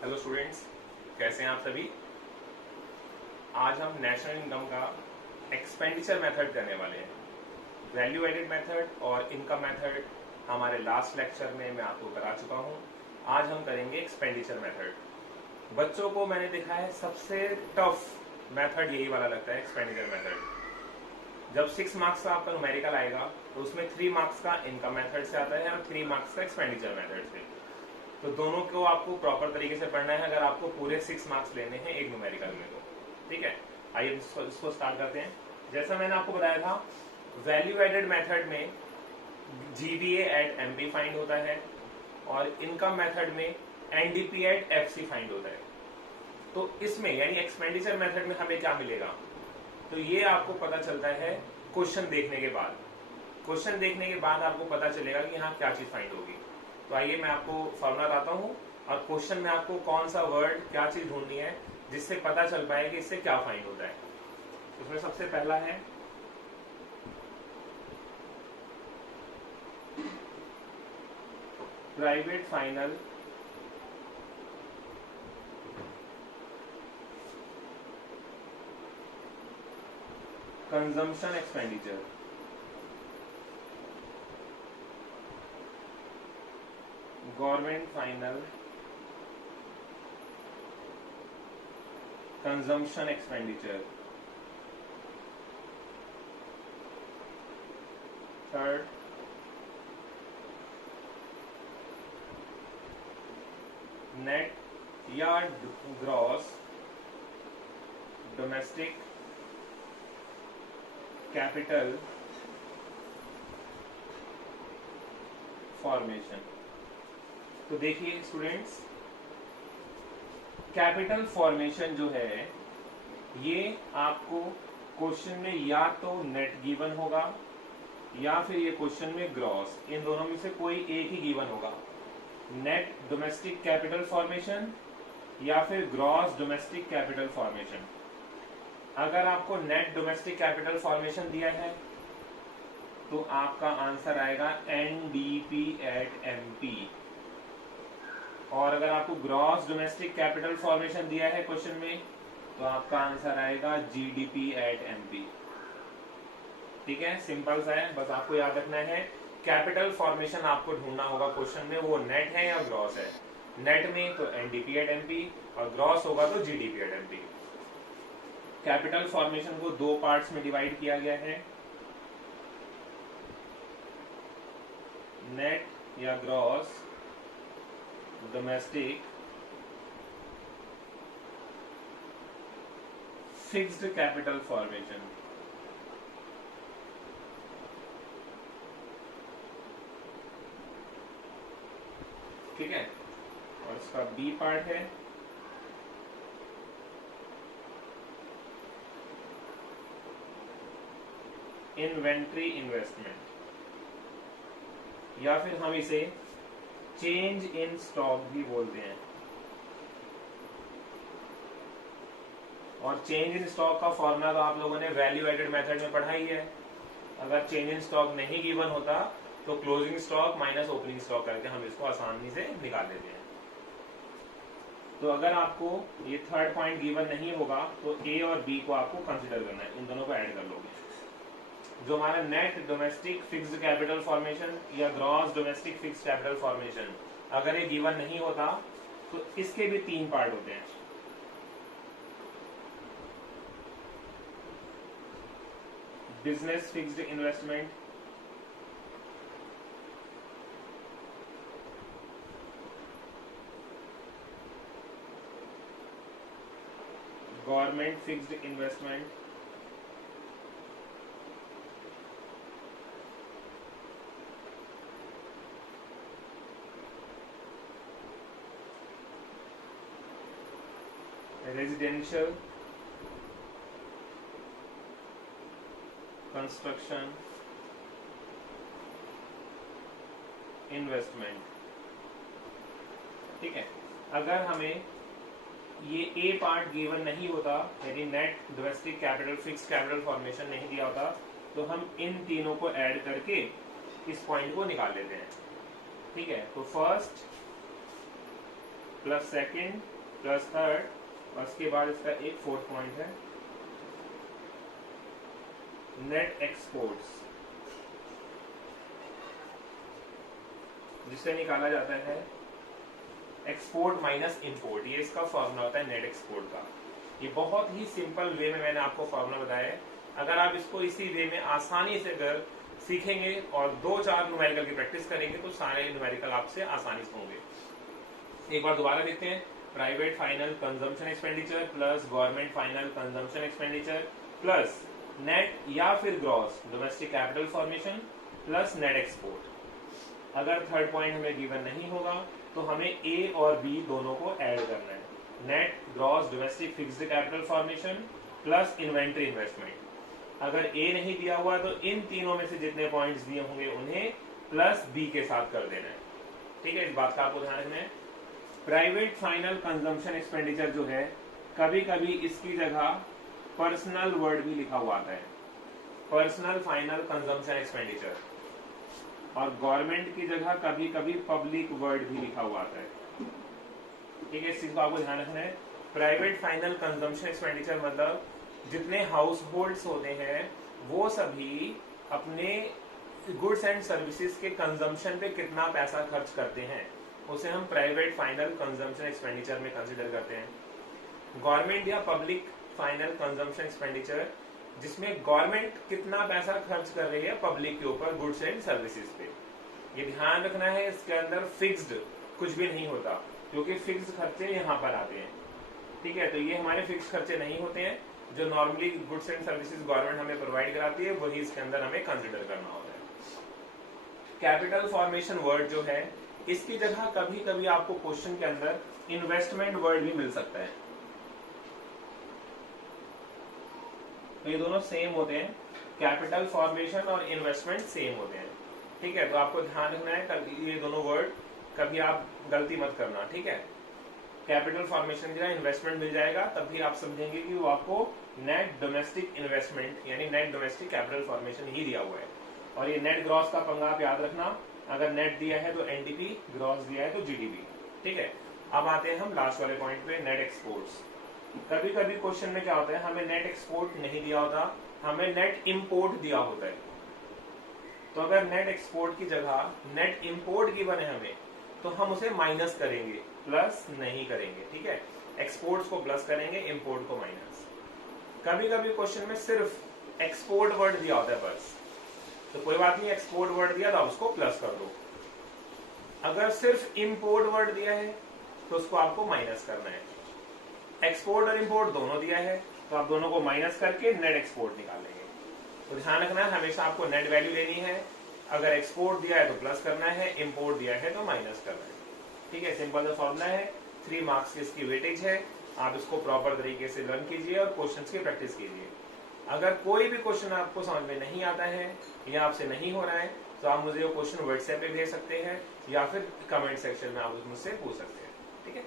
Hello students, कैसे हैं आप सभी। आज हम नेशनल इनकम का एक्सपेंडिचर मेथड करने वाले हैं। वैल्यू एडेड मेथड और इनकम मेथड हमारे लास्ट लेक्चर में मैं आपको करा चुका हूं। आज हम करेंगे एक्सपेंडिचर मेथड। बच्चों को मैंने देखा है सबसे टफ मेथड यही वाला लगता है, एक्सपेंडिचर मेथड। जब 6 मार्क्स का आपका न्यूमेरिकल आएगा तो उसमें 3 मार्क्स का इनकम मेथड से आता है और 3 मार्क्स का एक्सपेंडिचर मेथड से। तो दोनों को आपको प्रॉपर तरीके से पढ़ना है अगर आपको पूरे 6 मार्क्स लेने हैं एक न्यूमेरिकल में। तो ठीक है, आइए इसको स्टार्ट करते हैं। जैसा मैंने आपको बताया था, वैल्यू एडेड मेथड में जीबीए एट एमपी फाइंड होता है और इनकम मेथड में एनडीपी एट एफसी फाइंड होता है। तो इसमें यानी एक्सपेंडिचर मेथड में हमें क्या मिलेगा, तो ये आपको पता चलता है क्वेश्चन देखने के बाद। क्वेश्चन देखने के बाद आपको पता चलेगा कि यहाँ क्या चीज फाइंड होगी। तो आइए मैं आपको फॉर्मूला बताता हूँ और क्वेश्चन में आपको कौन सा वर्ड क्या चीज ढूंढनी है जिससे पता चल पाए कि इससे क्या फाइंड होता है। इसमें सबसे पहला है private final consumption expenditure. Government final consumption expenditure. Third, net या ग्रॉस डोमेस्टिक कैपिटल फॉर्मेशन। तो देखिए स्टूडेंट्स, कैपिटल फॉर्मेशन जो है ये आपको क्वेश्चन में या तो नेट गिवन होगा या फिर ये क्वेश्चन में ग्रॉस, इन दोनों में से कोई एक ही गिवन होगा। नेट डोमेस्टिक कैपिटल फॉर्मेशन या फिर ग्रॉस डोमेस्टिक कैपिटल फॉर्मेशन। अगर आपको नेट डोमेस्टिक कैपिटल फॉर्मेशन दिया है तो आपका आंसर आएगा एनडीपी एट एमपी, और अगर आपको ग्रॉस डोमेस्टिक कैपिटल फॉर्मेशन दिया है क्वेश्चन में तो आपका आंसर आएगा जीडीपी एट एमपी। ठीक है, सिंपल सा है, बस आपको याद रखना है कैपिटल फॉर्मेशन आपको ढूंढना होगा क्वेश्चन में, वो नेट है या ग्रॉस है। नेट में तो एनडीपी एट एमपी और ग्रॉस होगा तो GDP at MP. Capital formation को दो पार्ट्स में डिवाइड किया गया है, नेट या gross domestic fixed capital formation. ठीक है, और इसका बी पार्ट है इन्वेंट्री इन्वेस्टमेंट, या फिर हम इसे चेंज इन स्टॉक भी बोलते हैं। और चेंज इन स्टॉक का फॉर्मूला तो आप लोगों ने वैल्यू एडेड मेथड में पढ़ा ही है। अगर चेंज इन स्टॉक नहीं गिवन होता तो closing stock minus opening stock करके हम इसको आसानी से निकाल लेते हैं। तो अगर आपको ये थर्ड पॉइंट गिवन नहीं होगा तो ए और बी को आपको कंसिडर करना है, इन दोनों को ऐड कर लोगे। जो हमारा net domestic fixed capital formation या gross domestic fixed capital formation अगर ये गिवन नहीं होता तो इसके भी 3 पार्ट होते हैं। Business fixed investment, government fixed investment, residential construction investment. ठीक है, अगर हमें ये ए पार्ट गिवन नहीं होता, यानी net domestic capital fixed capital formation नहीं दिया होता, तो हम इन तीनों को ऐड करके इस पॉइंट को निकाल लेते हैं। ठीक है, तो first plus second plus third, और उसके बाद इसका एक फोर्थ पॉइंट है नेट एक्सपोर्ट्स, जिससे निकाला जाता है एक्सपोर्ट माइनस इंपोर्ट। ये इसका फॉर्मूला होता है नेट एक्सपोर्ट का। ये बहुत ही सिंपल वे में मैंने आपको फॉर्मूला बताया है। अगर आप इसको इसी वे में आसानी से अगर सीखेंगे और 2-4 न्यूमेरिकल की प्रैक्टिस करेंगे तो सारे न्यूमेरिकल आपसे आसानी से होंगे। एक बार दोबारा देखते हैं। Private final consumption expenditure plus government final consumption expenditure plus net या फिर gross domestic capital formation plus net export. अगर थर्ड पॉइंट हमें गिवन नहीं होगा तो हमें ए और बी दोनों को ऐड करना है। Net gross domestic fixed capital formation plus inventory investment. अगर ए नहीं दिया हुआ तो इन तीनों में से जितने पॉइंट्स दिए होंगे उन्हें प्लस बी के साथ कर देना है। ठीक है, इस बात का आपको ध्यान रखना है। प्राइवेट फाइनल कंजम्पशन एक्सपेंडिचर जो है, कभी कभी इसकी जगह पर्सनल वर्ड भी लिखा हुआ आता है, पर्सनल फाइनल कंजम्पशन एक्सपेंडिचर, और गवर्नमेंट की जगह कभी कभी पब्लिक वर्ड भी लिखा हुआ आता है। ठीक है, इस चीज को आपको ध्यान रखना है। प्राइवेट फाइनल कंजम्पशन एक्सपेंडिचर मतलब जितने हाउस होल्ड्स होते हैं वो सभी अपने गुड्स एंड सर्विसेज के कंजम्पशन पे कितना पैसा खर्च करते हैं उसे हम प्राइवेट फाइनल कंजम्पशन एक्सपेंडिचर में कंसिडर करते हैं। गवर्नमेंट या पब्लिक फाइनल कंजम्पशन एक्सपेंडिचर जिसमें गवर्नमेंट कितना पैसा खर्च कर रही है पब्लिक के ऊपर गुड्स एंड सर्विसेज पे। ये ध्यान रखना है, इसके अंदर फिक्स्ड कुछ भी नहीं होता क्योंकि फिक्स्ड खर्चे यहाँ पर आते हैं। ठीक है, तो ये हमारे फिक्स खर्चे नहीं होते हैं। जो normally goods and services government हमें प्रोवाइड कराती है वही इसके अंदर हमें कंसिडर करना होता है। कैपिटल फॉर्मेशन वर्ड जो है, इसकी जगह कभी कभी आपको क्वेश्चन के अंदर इन्वेस्टमेंट वर्ड भी मिल सकता है। तो ये दोनों सेम होते हैं, कैपिटल फॉर्मेशन और इन्वेस्टमेंट सेम होते हैं। ठीक है, तो आपको ध्यान रखना है ये दोनों वर्ड कभी आप गलती मत करना। ठीक है, कैपिटल फॉर्मेशन जगह इन्वेस्टमेंट मिल जाएगा तब भी आप समझेंगे कि वो आपको नेट डोमेस्टिक इन्वेस्टमेंट यानी नेट डोमेस्टिक कैपिटल फॉर्मेशन ही दिया हुआ है। और ये नेट ग्रॉस का पंगा आप याद रखना, अगर नेट दिया है तो एनडीपी, ग्रॉस दिया है तो जीडीपी। ठीक है, अब आते हैं हम लास्ट वाले पॉइंट पे, नेट एक्सपोर्ट्स। कभी कभी क्वेश्चन में क्या होता है, हमें नेट एक्सपोर्ट नहीं दिया होता, हमें नेट इंपोर्ट दिया होता है। तो अगर नेट एक्सपोर्ट की जगह नेट इंपोर्ट गिवन है हमें तो हम उसे माइनस करेंगे, प्लस नहीं करेंगे। ठीक है, एक्सपोर्ट्स को प्लस करेंगे, इंपोर्ट को माइनस। कभी कभी क्वेश्चन में सिर्फ एक्सपोर्ट वर्ड दिया होता है बस, तो कोई बात नहीं, एक्सपोर्ट वर्ड दिया तो आप उसको प्लस कर दो। अगर सिर्फ इंपोर्ट वर्ड दिया है तो उसको आपको माइनस करना है। एक्सपोर्ट और इंपोर्ट दोनों दिया है तो आप दोनों को माइनस करके नेट एक्सपोर्ट निकालेंगे। तो ध्यान रखना है, हमेशा आपको नेट वैल्यू लेनी है। अगर एक्सपोर्ट दिया है तो प्लस करना है, इंपोर्ट दिया है तो माइनस करना है। ठीक है, सिंपल सा फॉर्मूला है। 3 मार्क्स की इसकी वेटेज है। आप इसको प्रॉपर तरीके से लर्न कीजिए और क्वेश्चंस की प्रैक्टिस कीजिए। अगर कोई भी क्वेश्चन आपको समझ में नहीं आता है या आपसे नहीं हो रहा है तो आप मुझे वो क्वेश्चन व्हाट्सएप पे भेज सकते हैं या फिर कमेंट सेक्शन में आप मुझसे पूछ सकते हैं। ठीक है।